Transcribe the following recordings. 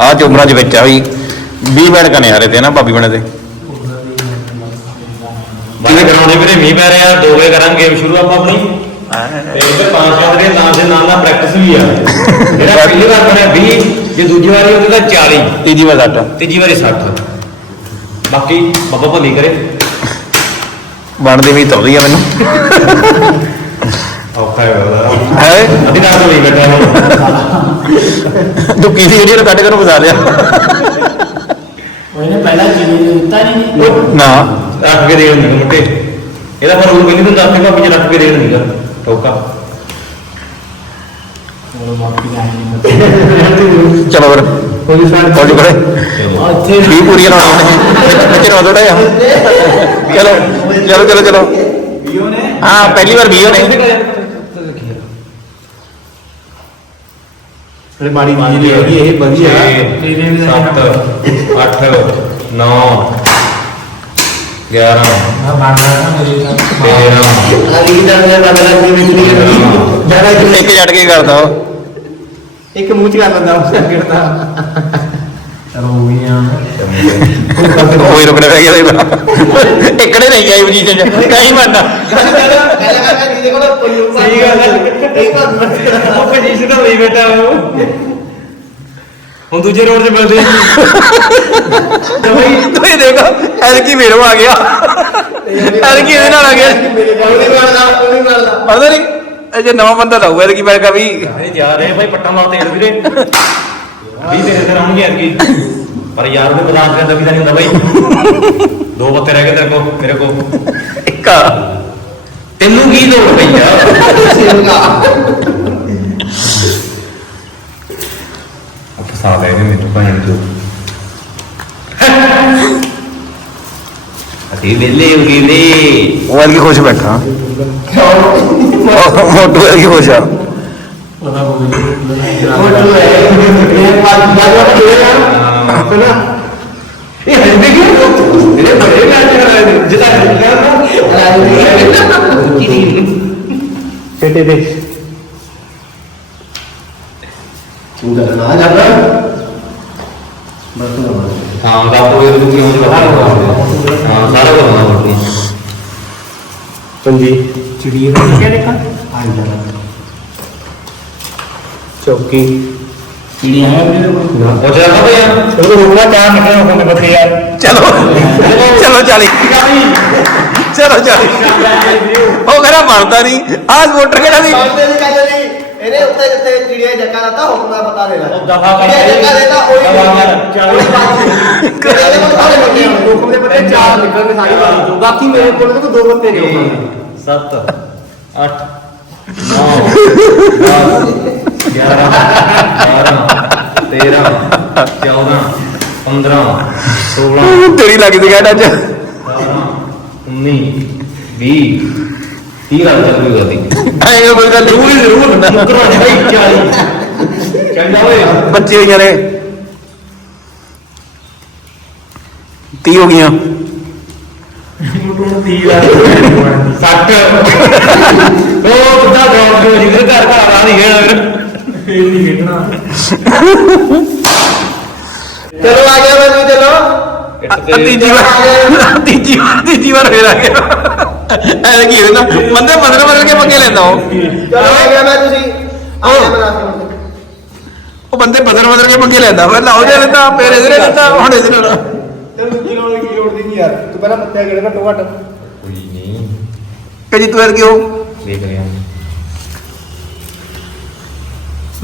ਆ ਚੋਬਰਾਂ ਦੇ ਵਿੱਚ ਆ ਵੀ 20 ਮਿੰਟ ਕਨੇ ਹਾਰੇ ਤੇ ਨਾ ਭਾਬੀ ਬਣੇ ਤੇ। ਬਾਕੀ ਗਰਾਉਂਡ ਵੀਰੇ? ਮੀਂਹ ਪੈ ਰਿਹਾ ਦੋ ਵਜੇ ਕਰਾਂਗੇ ਗੇਮ ਸ਼ੁਰੂ ਆਪਾਂ ਆਪਣੀ। ਤੇ ਇੱਧਰ ਪੰਜ ਛੇ ਦੇ ਨਾਲ ਦੇ ਨਾਲ ਨਾਲ ਪ੍ਰੈਕਟਿਸ ਵੀ ਆ। ਜਿਹੜਾ ਪਹਿਲੀ ਵਾਰ ਬਣਿਆ 20 ਜੇ ਦੂਜੀ ਵਾਰੀ ਉਹਦੇ ਤਾਂ 40 ਤੀਜੀ ਵਾਰ ਸੱਟ ਤੀਜੀ ਵਾਰੀ 60 ਬਾਕੀ ਬਾਬਾ ਭਲੀ ਕਰੇ। ਬਣਦੀ ਵੀ ਤੌਦੀ ਆ ਮੈਨੂੰ। ਔਖਾ ਹੈ ਬਾਬਾ ਹੈ? ਨਾਲ ਤੋਂ ਨਹੀਂ ਬੈਠਾ ਤੂੰ ਕਿਸੇ ਜਿਹੜੀ ਨੂੰ ਕੱਢ ਕੇ ਨੂੰ ਲਿਆ? ਉਹਨੇ ਪਹਿਲਾਂ ਚੀਨੀ ਦਿੱਤਾ ਨਹੀਂ ਨਾ। ਰੱਖ ਕੇ ਦੇਣ ਨਹੀਂ ਮੁੰਡੇ। ਇਹਦਾ ਪਰ ਉਹ ਪਹਿਲੀ ਤੋਂ ਦੱਸ ਕੇ ਜੀ ਰੱਖ ਕੇ ਦੇਣ ਨਹੀਂਗਾ ਟੋਕਾ ਚਲੋ ਫਿਰ। ਕੋਈ ਸਾਡ ਹੋ ਜੂ ਕਰੇ ਆ ਇੱਥੇ ਵੀ ਪੂਰੀਆਂ ਲਾਉਣੀਆਂ ਨੇ। ਵਿੱਚ ਵਿੱਚ ਨਾ ਥੋੜਾ ਜਿਹਾ। ਚਲੋ ਚਲੋ ਚਲੋ। ਚਲੋ ਹਾਂ ਪਹਿਲੀ ਵਾਰ 20 ਨੇ। ਅਰੇ ਮਾੜੀ ਨਹੀਂ ਹੈਗੀ ਇਹ ਵਧੀਆ। 7 8 9 11 ਆ ਬਾਣਾ ਮੇਰੇ ਨਾਲ 13 ਅਲੀ ਦਾ ਦਾ ਬਦਲਾ ਵਿੱਚ ਨਹੀਂ ਜ਼ਿਆਦਾ ਇੱਕ ਜੱਟ ਕੇ ਕਰਦਾ ਉਹ? ਇੱਕ ਮੂੰਹ ਚ ਕਰ ਲੈਂਦਾ ਉਸ ਗਿਰਦਾ ਰੋਈਆਂ ਕੋਈ ਰੁਕਣਾ ਪੈ ਗਿਆ ਇਹਦਾ ਇੱਕੜੇ ਨਹੀਂ ਆਈ ਪੋਜੀਸ਼ਨ ਚ ਕਹੀਂ ਮੰਨਦਾ ਸਹੀ ਗੱਲ ਹੈ ਉਹ ਪੋਜੀਸ਼ਨ ਤਾਂ ਲਈ ਬੈਠਾ ਉਹ ਹੁਣ ਦੂਜੇ ਰੋਡ 'ਤੇ ਮਿਲਦੇ ਤੂੰ ਇਹ ਦੇਖੋ ਐਲਕੀ ਮੇਰੋ ਆ ਗਿਆ ਐਲਕੀ ਇਹਦੇ ਨਾਲ ਆ ਗਿਆ ਪਤਾ ਨਹੀਂ ਇਹ ਜੇ ਨਵਾਂ ਬੰਦਾ ਲਾਊ ਐਲਕੀ ਬੈਠਾ ਵੀ ਇਹ ਜਾ ਰਹੇ ਭਾਈ ਪੱਟਾਂ ਲਾਉ ਤੇਲ ਵੀਰੇ 20 ਤੇਰੇ ਤੇ ਆਉਣਗੇ ਅੱਗੇ ਪਰ ਯਾਰ ਦੇ ਬਦਾਮ ਦਾ ਦਬੀ ਦਾ ਨਹੀਂ ਹੁੰਦਾ ਬਾਈ। ਦੋ ਪੱਤੇ ਰਹਿ ਗਏ ਤੇਰੇ ਕੋ ਮੇਰੇ ਕੋ ਇੱਕ। ਤੈਨੂੰ ਕੀ ਲੋੜ ਪਈ ਆ? ਫਸਾ ਲੈ ਇਹਨੇ ਮੈਨੂੰ ਭੈਣ ਚੋ ਅਸੀਂ ਵੇਲੇ ਹੋ ਗਏ ਨੇ। ਉਹ ਐਲਕੀ ਖੁਸ਼ ਬੈਠਾ। ਮੋਟੂ ਐਲਕੀ ਖੁਸ਼ ਆ। ਉਹਦਾ ਕੋਈ ਇਹ ਹੰਦੇ ਕਿ ਇਹਨੇ ਬੜੇ ਮੈਚ ਕਰਾਏ ਨੇ ਜਿੱਦਾਂ ਛੇਟੇ ਦੇ ਹਾਂ ਦਾ ਤੋਂ ਇਹ ਕੀ ਹੋਣ ਪਤਾ ਹਾਂ ਸਾਰਾ ਕੁਝ ਹੋਣਾ ਪੜਦੀ ਪੰਜੀ ਚਿੜੀ ਨੂੰ ਕਿਹੜੇ ਕਾ ਚੌਕੀ। ਚਿੜੀਆਂ ਹੈ ਮੇਰੇ ਕੋਲ ਪੁੱਛ ਰਿਹਾ ਤਾਂ ਯਾਰ ਉਹ ਰੋਣਾ ਚਾਹ ਨਿਕਲੇ ਉਹ ਕਹਿੰਦੇ ਬੱਤੇ ਯਾਰ। ਚਲੋ ਚਲੋ ਚਾਲੀ। ਚਲੋ ਚਾਲੀ। ਉਹ ਕਹਿੰਦਾ ਬਣਦਾ ਨਹੀਂ। ਆਹ ਮੋਟਰ ਕਿਹੜਾ ਦੀ ਇਹਨੇ ਉੱਤੇ ਜਿੱਥੇ ਚਿੜੀਆਂ ਜੱਕਾ ਲਾਤਾ ਹੁਕਮ ਦਾ ਪਤਾ ਦਫਾ ਕਰ ਜੱਕਾ ਦੇਤਾ ਉਹੀ ਦਫਾ ਕਰ। ਦੇ ਕੋਲ ਸਾਰੇ ਬੱਚੇ ਹੋਣ। ਹੁਕਮ ਦੇ ਬੱਤੇ ਚਾਰ ਨਿਕਲਣਗੇ ਸਾਰੀ ਵਾਰੀ ਚੋਂ ਬਾਕੀ ਮੇਰੇ ਕੋਲ ਤਾਂ ਦੋ ਬੱਤੇ ਨੇ। ਹੁਕਮ ਦੇ। 7 8 9 10 11 12 13 14 15 16 ਤੇਰੀ ਲੱਗਦੀ ਕਹਿੰਦਾ ਅੱਜ। 19 20 30 ਗੱਲ ਕਰ ਕੋਈ ਗਲਤੀ ਐ ਕੋਈ ਗੱਲ ਜ਼ਰੂਰ ਹੀ ਜ਼ਰੂਰ ਨੁਕਰ ਹੋ ਜਾਈ 40 ਚੰਗਾ ਓਏ। ਬੱਚੇ ਹੋਈਆਂ ਨੇ। 30 ਹੋ ਗਈਆਂ। 60 ਉਹ ਕਿੱਦਾਂ ਗਰਾਊਂਡ ਦੇ ਜਿੱਧਰ ਘਰ ਘਰ ਆ ਨਹੀਂ ਗਿਆ ਚਲੋ ਆ ਗਿਆ ਬਾਜੀ ਚਲੋ। ਤੀਜੀ ਵਾਰ। ਤੀਜੀ ਵਾਰ ਤੀਜੀ ਵਾਰ ਫੇਰ ਆ ਗਿਆ। ਐ ਕੀ ਹੁੰਦਾ? ਬੰਦੇ ਬਦਲ ਬਦਲ ਕੇ ਪੰਗੇ ਲੈਂਦਾ ਉਹ। ਚਲੋ ਆ ਗਿਆ ਮੈਂ ਤੁਸੀਂ ਆ ਗਿਆ ਕੇ ਉਹ ਬੰਦੇ ਬਦਲ ਬਦਲ ਕੇ ਪੰਗੇ ਲੈਂਦਾ। ਪਹਿਲਾਂ ਉਹਦੇ ਲੈਂਦਾ ਫੇਰ ਇਹਦੇ ਨਾਲ ਲੈਂਦਾ ਹੁਣ ਇਹਦੇ ਨਾਲ ਤੈਨੂੰ ਦੂਜੀ ਲੋੜ ਕੀ ਲੋੜ ਦੀ ਨਹੀਂ ਯਾਰ। ਤੂੰ ਪਹਿਲਾਂ ਪੱਤੇ ਕਿਹੜੇ ਘੱਟੋ ਘੱਟ। ਕੋਈ ਨਹੀਂ। ਕਜੀ ਤੂੰ ਐਰ ਕਿਉਂ? ਦੇਖ ਰਿਹਾ।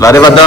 వారి వద్ద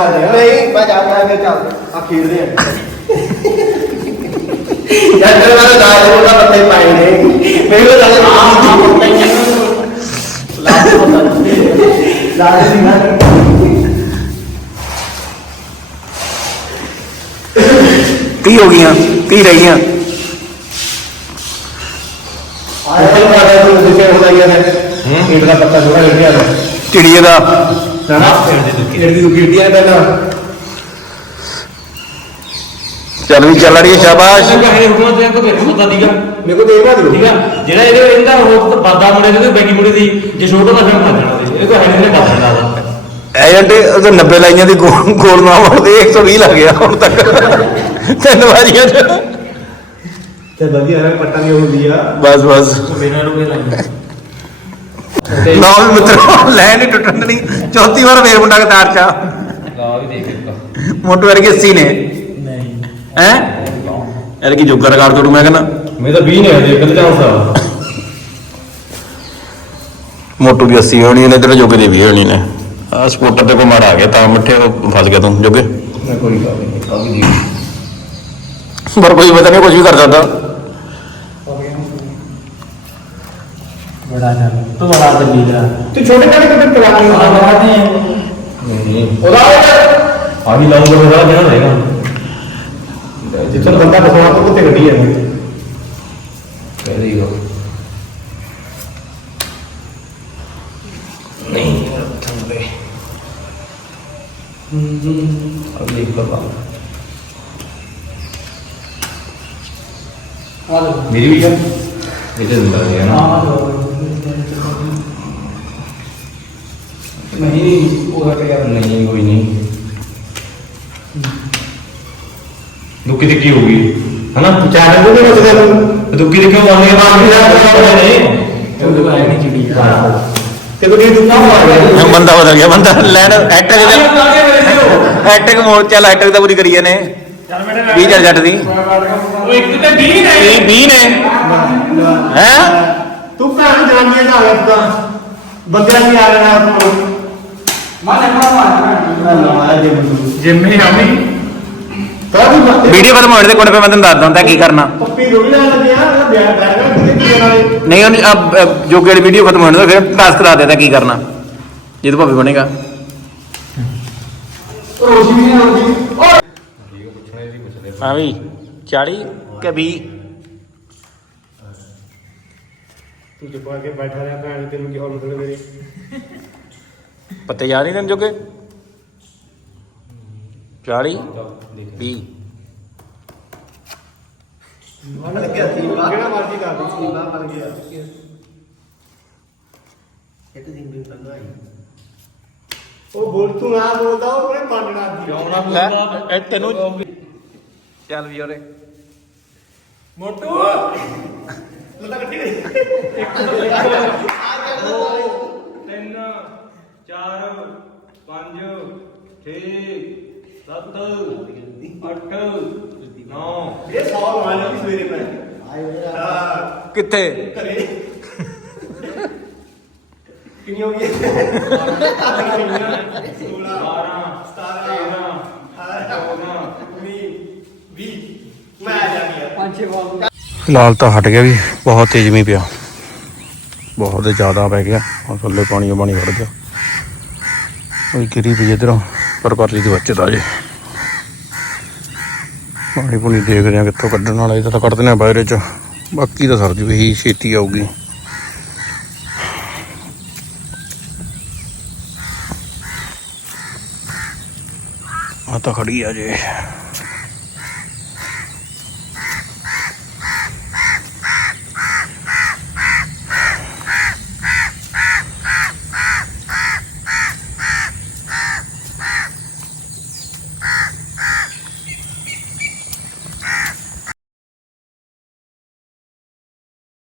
ਚੱਲ ਆ। ਕੇ ਨਹੀਂ ਮੈਂ ਜਾ ਗਿਆ ਫਿਰ ਚੱਲ। ਆ ਖੇਡਦੇ ਆ। ਯਾਰ ਮੇਰੇ ਨਾਲ ਦਾ ਉਹਦਾ ਬੱਤੇ ਪਾਏ ਨੇ। ਮੇਰੇ ਕੋਲ ਚੱਲ ਕੀ ਹੋ ਗਈਆਂ? ਕੀ ਰਹੀਆਂ ਆਇਆ ਤਾਂ ਤੋਂ ਦੁੱਕੇ ਹੋ ਗਿਆ ਨੇ। ਇਹਦਾ ਦਾ ਪੱਤਾ ਥੋੜਾ ਲੱਗਿਆ ਨਾ ਚਿੜੀਏ ਦਾ। ਨਾ ਇਹਦੀ ਪਹਿਲਾਂ। ਚੱਲ ਵੀ ਚੱਲ ਰਹੀ ਹੈ ਸ਼ਾਬਾਸ਼ ਕਹੇ ਹੁਕਮ ਤੇ ਕੋ ਮੈਨੂੰ ਪਤਾ ਦੀਗਾ। ਮੇਰੇ ਕੋ ਦੇਖਣਾ ਦਿਓ ਠੀਕ ਆ ਜਿਹੜਾ ਇਹਦੇ ਇਹਦਾ ਉਹ ਬਾਦਾ ਮੁੰਡੇ ਦੇ ਬੈਗੀ ਮੁੰਡੇ ਦੀ ਜੇ ਛੋਟਾ ਦਾ ਫਿਲਮ ਖਾ ਜਾਣਾ ਤੇ ਇਹ ਕੋ ਹੈ ਨਹੀਂ ਦੱਸ ਦਿੰਦਾ ਏਜੰਟ ਉਹਦੇ 90 ਲਾਈਆਂ ਦੀ ਗੋਲ ਨਾ ਹੋਣਦੇ 120 ਲੱਗ ਗਿਆ ਹੁਣ ਤੱਕ। ਤਿੰਨ ਵਾਰੀਆਂ ਚ। ਤੇ ਵਧੀਆ ਪੱਟਾਂ ਦੀ ਹੁੰਦੀ ਆ। ਬਸ ਬਸ। ਬਿਨਾਂ ਰੁਪਏ ਲਾਈਆਂ। ਨਾ ਵੀ ਮਿੱਤਰੋ ਲੈ ਨਹੀਂ ਟੁੱਟਣ ਨਹੀਂ। ਚੌਥੀ ਵਾਰ ਫੇਰ ਮੁੰਡਾ ਕਤਾਰ ਚਾ ਲਾ ਵੀ ਦੇਖ ਇੱਕ ਮੋਟੂ ਵਰਗੇ ਸੀ ਨੇ। ਨਹੀਂ। ਹੈ? ਯਾਰ ਕੀ ਜੋਗਾ ਰਿਕਾਰਡ ਤੋੜੂ ਮੈਂ ਕਹਿੰਦਾ। ਮੈਂ ਤਾਂ 20 ਨੇ ਹਜੇ ਕਿੰਨੇ ਚਾਂਸ ਆ। ਮੋਟੂ ਦੀ 80 ਹੋਣੀ ਨੇ ਤੇਰੇ ਜੋਗੇ ਦੀ 20 ਹੋਣੀ ਨੇ। ਆ ਸਕੂਟਰ ਤੇ ਕੋ ਮਾਰ ਆ ਗਿਆ ਤਾਂ ਮਿੱਠੇ ਉਹ ਫਸ ਗਿਆ ਤੂੰ ਜੋਗੇ। ਮੈਂ ਕੋਈ ਗੱਲ ਨਹੀਂ ਆ ਵੀ ਦੇਖ। ਪਰ ਕੋਈ ਪਤਾ ਨਹੀਂ ਕੁਝ ਵੀ ਕਰ ਸਕਦਾ। ਬੜਾ ਚੱਲ ਤੂੰ ਬੜਾ ਦਲੀਲ ਆ ਤੂੰ ਛੋਟੇ ਕਾਲੇ ਕਿਤੇ ਚਲਾ ਨਹੀਂ ਨਹੀਂ ਉਹਦਾ ਆ ਵੀ ਲਾਉਂਗਾ ਮੇਰਾ ਜਿਹੜਾ ਰਹੇਗਾ? ਜਿੱਥੇ ਬੰਦਾ ਬਸਵਾ ਤੋਂ ਕੁੱਤੇ ਗੱਡੀ ਹੈ। ਕਹਿ ਦੇਗਾ ਨਹੀਂ। ਥੰਦੇ ਅਬ ਦੇਖ ਬਾਬਾ ਮੇਰੀ ਵੀ ਹੈ। ਇਹ ਤੇ ਦਿੰਦਾ ਹੈ ਨਾ। ਨਹੀਂ ਉਹਦਾ ਹਨਾ? ਚਾਰ ਦੇ ਵਿੱਚ ਦੇ ਨੂੰ। ਦੁੱਕੀ ਤੇ ਕਿਉਂ ਮੰਨੇ ਬਾਅਦ ਵੀ ਦਾ ਨਹੀਂ। ਉਹਦੇ ਬਾਰੇ ਨਹੀਂ ਚਿੜੀ ਤੇ ਕੋਈ ਦੁੱਕਾ ਮਾਰ ਗਿਆ। ਬੰਦਾ ਬਦਲ ਗਿਆ ਬੰਦਾ ਲੈਣ। ਐਟਕ ਦੇ ਐਟਕ ਮੋੜ ਚੱਲ ਐਟਕ ਤਾਂ ਪੂਰੀ ਕਰੀਏ ਨੇ 20 ਚੱਲ ਜੱਟ ਦੀ। ਉਹ ਇੱਕ ਤੇ 20 ਨੇ। ਇਹ 20 ਨੇ। ਹੈ? ਤੂੰ ਭੈਣ ਜਨਾਨੀਆਂ ਦਾ ਆ ਗਿਆ ਤੂੰ ਤਾਂ ਬੰਦਿਆਂ ਨਹੀਂ ਆ ਰਿਹਾ ਤੂੰ ਮੈਂ ਨੰਬਰ ਮਾਰਨਾ ਜਿੰਮੇ ਆਵੀ ਕਾਹਦੀ ਮੱਤੇ ਵੀਡੀਓ ਖਤਮ ਹੋਣ ਦੇ ਕੋਲ ਪੇ ਮੈਂ ਤੈਨੂੰ ਦੱਸਦਾ ਹੁੰਦਾ ਕੀ ਕਰਨਾ। ਪੱਪੀ ਰੋੜੀ ਨਾਲ ਲੱਗਿਆ ਬਿਆਹ ਬੈਠਾ ਕਿਤੇ ਨਾਲੇ। ਨਹੀਂ ਉਹਨੇ ਅਬ ਜੋਗੇ ਵਾਲੀ ਵੀਡੀਓ ਖਤਮ ਹੋਣ ਦੇ ਫਿਰ ਟਾਸਕ ਦੱਸ ਦੇਦਾ ਕੀ ਕਰਨਾ। ਜਦੋਂ ਭਾਵੇਂ ਬਣੇਗਾ। ਰੋਸ਼ੀ ਵੀ ਨਹੀਂ ਆਉਂਦੀ। ਹਾਂ ਵੀ 40 ਕਿ 20 ਤੂੰ ਚੁੱਪ ਕਰਕੇ ਬੈਠਾ ਰਿਹਾ ਭੈਣ ਤੈਨੂੰ ਕੀ ਹੋਰ ਮਤਲਬ ਮੇਰੇ? ਪੱਤੇ ਯਾਦ ਨਹੀਂ ਜੋਗੇ 40 20 ਮਨ ਲੱਗਿਆ ਸੀ ਕਿਹੜਾ ਮਰਜ਼ੀ ਕਰ ਦੇ। ਸੀਮਾ ਬਣ ਗਿਆ ਇਹ ਤਾਂ ਜਿੰਦਗੀ ਬੰਦਾ ਹੈ ਉਹ ਬੋਲ ਤੂੰ ਆ ਬੋਲਦਾ ਉਹ ਉਹਨੇ ਮੰਨਣਾ ਦੀ ਕਿਉਂ ਨਾ ਲੈ ਇਹ ਤੈਨੂੰ ਚੱਲ ਵੀ ਮੋਟੂ! ਤਿੰਨ ਚਾਰ ਪੰਜ ਛੇ ਸੱਤ ਅੱਠ ਨੌ ਇਹ ਸੌ ਲਵਾਣੇ ਵੀ ਸਵੇਰੇ ਪੈ ਹਾਂ ਕਿੱਥੇ ਘਰੇ ਕਿੰਨੀ ਹੋ ਗਈ 16 ਬਾਰਾਂ 17 ਤੇਰਾਂ 18 19 20 ਮੈਂ ਆ ਜਾ ਗਿਆ ਪੰਜ ਛੇ ਵਾਰ ਫਿਲਹਾਲ ਤਾਂ ਹਟ ਗਿਆ ਵੀ, ਬਹੁਤ ਤੇਜ਼ ਮੀਂਹ ਪਿਆ। ਬਹੁਤ ਜ਼ਿਆਦਾ ਪੈ ਗਿਆ, ਹੁਣ ਥੱਲੇ ਪਾਣੀ ਓ ਪਾਣੀ ਵੜ ਗਿਆ। ਕੋਈ ਗਿਰੀ ਪਈ ਇਧਰੋਂ, ਪਰ ਪਰਲੀ ਦੀ ਬੱਚਤ ਆ ਜੇ। ਪਾਣੀ ਪੂਣੀ ਦੇਖਦੇ ਆ ਕਿੱਥੋਂ ਕੱਢਣ ਵਾਲਾ, ਇਹ ਤਾਂ ਕੱਢ ਦਿੰਦੇ ਆ ਬਾਹਰ ਚ। ਬਾਕੀ ਤਾਂ ਸਰ ਜੂ ਇਹੀ ਛੇਤੀ ਆਊਗੀ। ਆ ਤਾਂ ਖੜੀ ਆ ਜੇ।